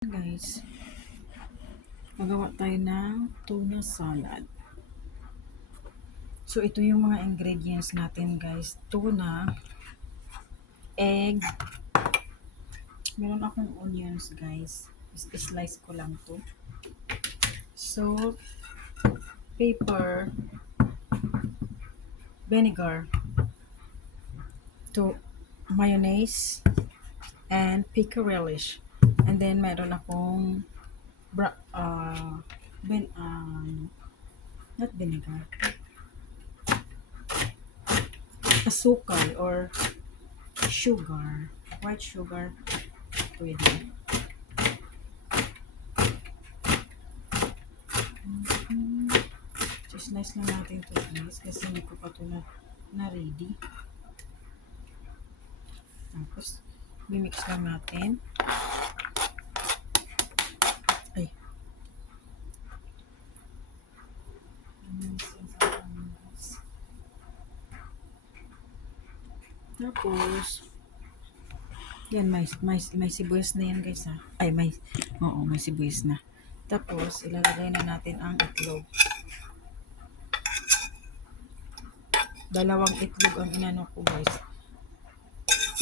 Guys, magawa tayo ng tuna salad. So, ito yung mga ingredients natin guys. Tuna, egg, meron akong onions guys. Slice ko lang to. Salt, pepper, vinegar, to mayonnaise, and pickle relish. And then, meron akong not vinegar, asukal or sugar, white sugar, pwede. So, slice na natin ito guys kasi hindi ko pa ito na ready. Tapos, mimix lang natin. Ay. Tapos, yan, may sibuyas na yan guys ha. Ay, may sibuyas na. Tapos, ilalagay na natin ang itlog. Dalawang itlog ang inano ko guys.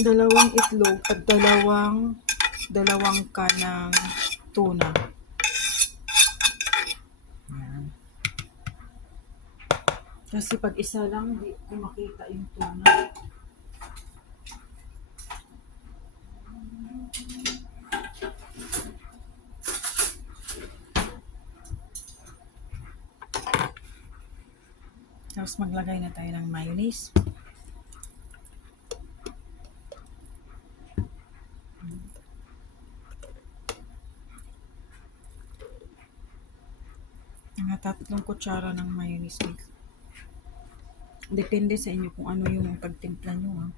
Dalawang itlog at dalawang kanang tuna. Yan. Kasi pag isa lang, hindi ko makita yung tuna. Tapos maglagay na tayo ng mayonnaise. Mga 3 kutsara ng mayonnaise. Depende sa inyo kung ano yung pagtimpla nyo ha.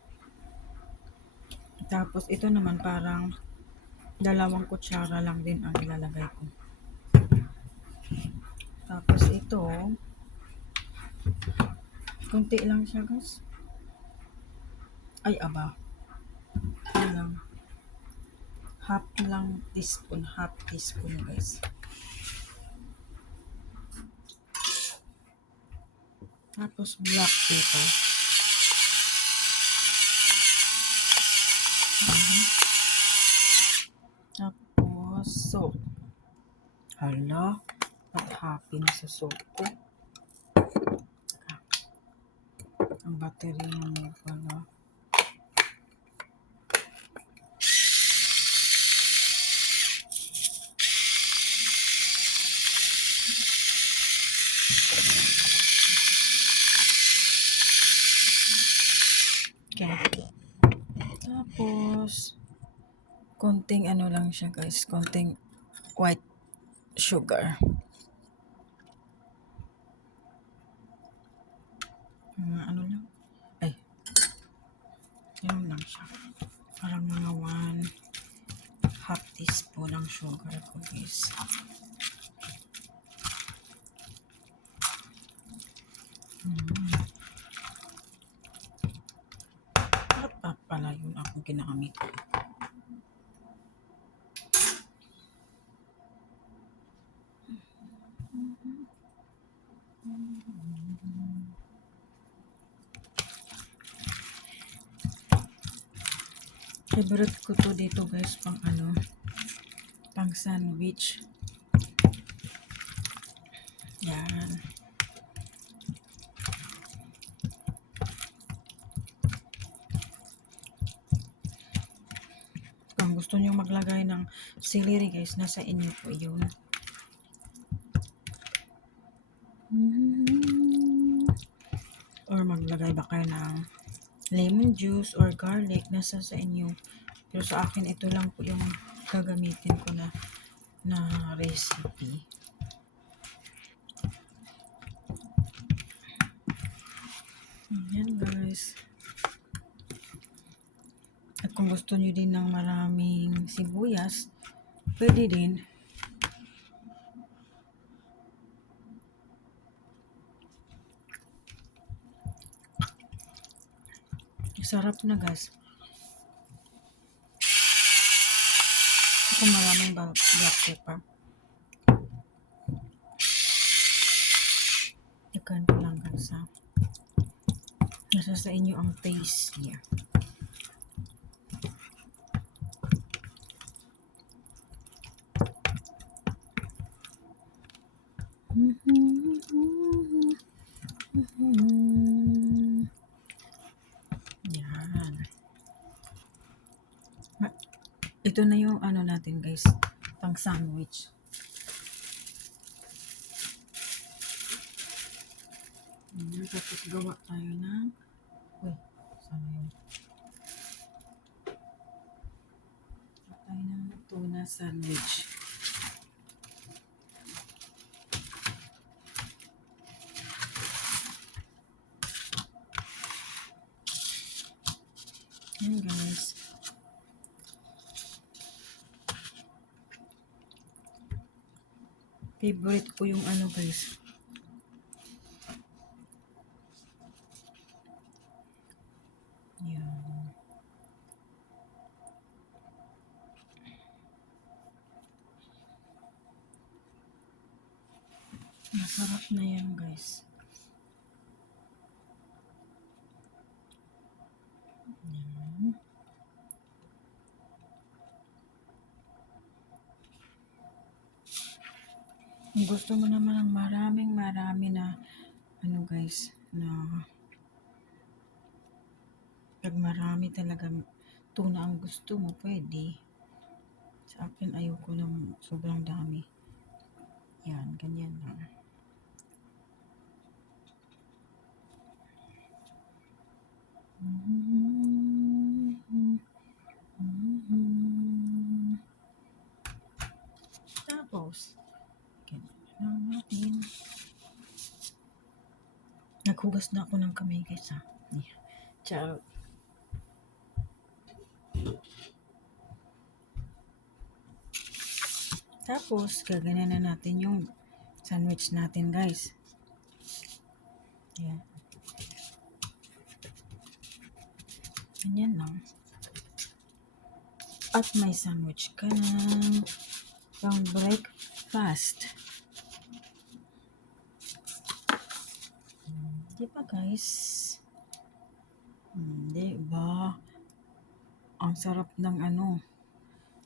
Tapos ito naman parang 2 kutsara lang din ang ilalagay ko. Tapos ito, konti lang siya guys. Ay aba. Ano lang. Half teaspoon guys. Tapos black pepper. Tapos salt. Hala, happy na sa salt ko. Ang battery mo pala. Okay. Tapos, konting ano lang siya guys, konting white sugar. Ano lang. Ay. Yan lang siya. Parang mga 1/2 teaspoon ng sugar ko guys. At pala yun akong ginamit. Favorite ko to dito guys, pang sandwich. Yan. Kung gusto nyo maglagay ng celery guys, nasa inyo po yun. Or maglagay ba kayo ng lemon juice or garlic, nasa sa inyo. Pero sa akin, ito lang po yung gagamitin ko na recipe. Ayan guys. At kung gusto nyo din ng maraming sibuyas, pwede din. Sarap na guys. kung maraming black pepper. Ikan ko lang guys ha. Nasa sa inyo ang taste niya. Yan. Ito na yung ano natin guys, pang sandwich. Tapos gawa tayo ng sana yun? Gawa tayo ng tuna sandwich. Yan guys. Favorite ko yung ano guys. Yan. Masarap na yan guys. Yan. Kung gusto mo naman ng marami na ano guys, na pag marami talaga tuna ang gusto mo, pwede. Sa akin ayoko ng sobrang dami. Yan, ganyan lang. Tapos, ganyan lang natin. Naghugas na ako ng kamay guys ha. Yeah. Ciao. Tapos, gaganyan na natin yung sandwich natin guys. Yan. Ganyan lang. At may sandwich ka ng pang breakfast. Diba guys? Diba? Ang sarap ng ano.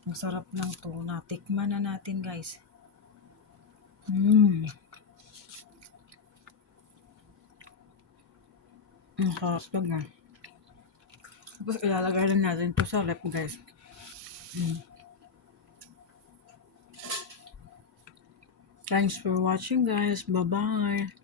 Ang sarap ng tuna. Tikman na natin guys. Ang sarap na. Tapos ilalagay na natin ito sa rep guys. Thanks for watching guys. Bye-bye.